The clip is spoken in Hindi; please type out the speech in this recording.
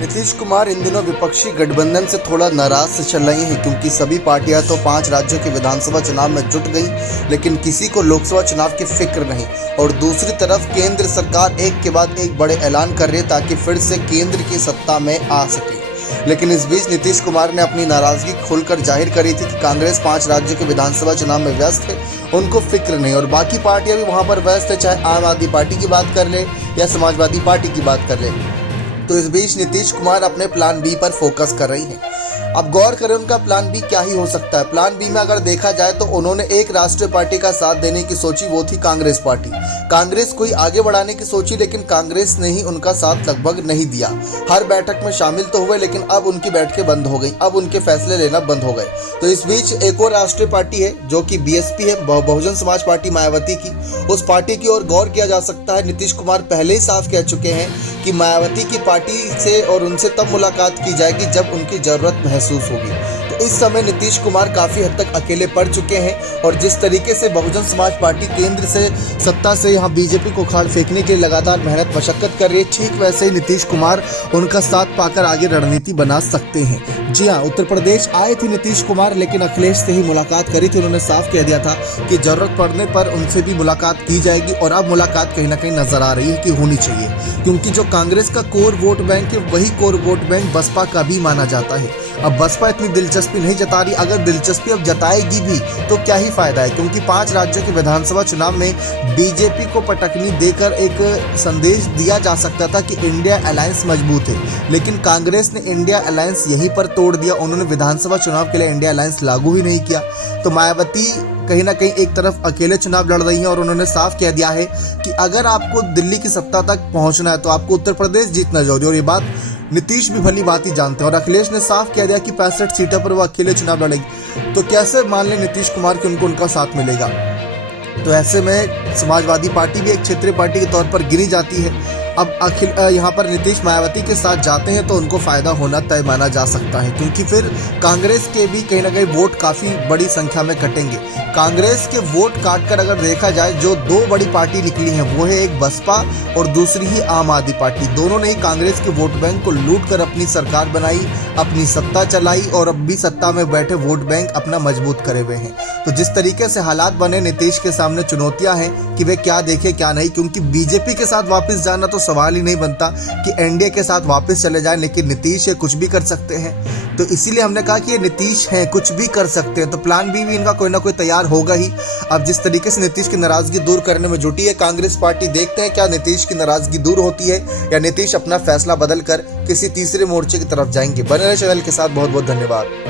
नीतीश कुमार इन दिनों विपक्षी गठबंधन से थोड़ा नाराज से चल रही हैं क्योंकि सभी पार्टियां तो 5 राज्यों के विधानसभा चुनाव में जुट गई, लेकिन किसी को लोकसभा चुनाव की फिक्र नहीं। और दूसरी तरफ केंद्र सरकार एक के बाद एक बड़े ऐलान कर रही है ताकि फिर से केंद्र की सत्ता में आ सके। लेकिन इस बीच नीतीश कुमार ने अपनी नाराजगी खुलकर जाहिर करी थी कि कांग्रेस 5 राज्यों के विधानसभा चुनाव में व्यस्त है, उनको फिक्र नहीं और बाकी पार्टियां भी वहां पर व्यस्त है, चाहे आम आदमी पार्टी की बात कर ले या समाजवादी पार्टी की बात कर ले। तो इस बीच नीतीश कुमार अपने प्लान बी पर फोकस कर रही हैं। अब गौर करें उनका प्लान बी क्या ही हो सकता है। प्लान बी में अगर देखा जाए तो उन्होंने एक राष्ट्रीय पार्टी का साथ देने की सोची, वो थी कांग्रेस पार्टी। कांग्रेस को ही आगे बढ़ाने की सोची, लेकिन कांग्रेस ने ही उनका साथ लगभग नहीं दिया। हर बैठक में शामिल तो हुए, लेकिन अब उनकी बैठकें बंद हो गई, अब उनके फैसले लेना बंद हो गए। तो इस बीच एक और राष्ट्रीय पार्टी है जो कि बीएसपी है, बहुजन समाज पार्टी मायावती की। उस पार्टी की ओर गौर किया जा सकता है। नीतीश कुमार पहले ही साफ कह चुके हैं कि मायावती की पार्टी से और उनसे तब मुलाकात की जाएगी जब उनकी जरूरत महसूस होगी। तो इस समय नीतीश कुमार काफी हद तक अकेले पड़ चुके हैं और जिस तरीके से बहुजन समाज पार्टी केंद्र से सत्ता से यहाँ बीजेपी को उखाड़ फेंकने के लिए लगातार मेहनत मशक्कत कर रही है, ठीक वैसे ही नीतीश कुमार उनका साथ पाकर आगे रणनीति बना सकते हैं। जी हाँ, उत्तर प्रदेश आए थे नीतीश कुमार, लेकिन अखिलेश से ही मुलाकात करी थी। उन्होंने साफ कह दिया था कि जरूरत पड़ने पर उनसे भी मुलाकात की जाएगी और अब मुलाकात कहीं ना कहीं नजर आ रही है कि होनी चाहिए, क्योंकि जो कांग्रेस का कोर वोट बैंक है वही कोर वोट बैंक बसपा का भी माना जाता है। अब बसपा इतनी दिलचस्पी नहीं जता रही, अगर दिलचस्पी अब जताएगी भी तो क्या ही फायदा है, क्योंकि 5 राज्यों के विधानसभा चुनाव में बीजेपी को पटकनी देकर एक संदेश दिया जा सकता था कि इंडिया अलायंस मजबूत है। लेकिन कांग्रेस ने इंडिया अलायंस यहीं पर तोड़ दिया, उन्होंने विधानसभा चुनाव के लिए इंडिया अलायंस लागू ही नहीं किया। तो मायावती कहीं ना कहीं एक तरफ अकेले चुनाव लड़ रही हैं और उन्होंने साफ कह दिया है कि अगर आपको दिल्ली की सत्ता तक पहुंचना है तो आपको उत्तर प्रदेश जीतना जरूरी है। और ये बात नीतीश भी भली बात ही जानते हैं और अखिलेश ने साफ कह दिया कि 65 सीटों पर वो अकेले चुनाव लड़ेंगे। तो कैसे मान लें नीतीश कुमार कि उनका साथ मिलेगा? तो ऐसे में समाजवादी पार्टी भी एक क्षेत्रीय पार्टी के तौर पर गिनी जाती है। अब यहाँ पर नीतीश मायावती के साथ जाते हैं तो उनको फायदा होना तय माना जा सकता है, क्योंकि फिर कांग्रेस के भी कहीं ना कहीं वोट काफी बड़ी संख्या में कटेंगे। कांग्रेस के वोट काटकर अगर देखा जाए, जो 2 बड़ी पार्टी निकली हैं वो है एक बसपा और दूसरी ही आम आदमी पार्टी। दोनों ने ही कांग्रेस के वोट बैंक को लूट कर अपनी सरकार बनाई, अपनी सत्ता चलाई और अब भी सत्ता में बैठे वोट बैंक अपना मजबूत करे हुए हैं। तो जिस तरीके से हालात बने, नीतीश के सामने चुनौतियां हैं कि वे क्या देखें क्या नहीं, क्योंकि बीजेपी के साथ वापस जाना तो सवाल ही नहीं बनता कि एनडीए के साथ वापस चले जाएं, लेकिन नीतीश ये कुछ भी कर सकते हैं। तो इसीलिए हमने कहा कि ये नीतीश हैं, कुछ भी कर सकते हैं। तो प्लान बी भी इनका कोई ना कोई तैयार होगा ही। अब जिस तरीके से नीतीश की नाराजगी दूर करने में जुटी है कांग्रेस पार्टी, देखते हैं क्या नीतीश की नाराजगी दूर होती है या नीतीश अपना फैसला बदल कर किसी तीसरे मोर्चे की तरफ जाएंगे। बने रहे चैनल के साथ, बहुत बहुत धन्यवाद।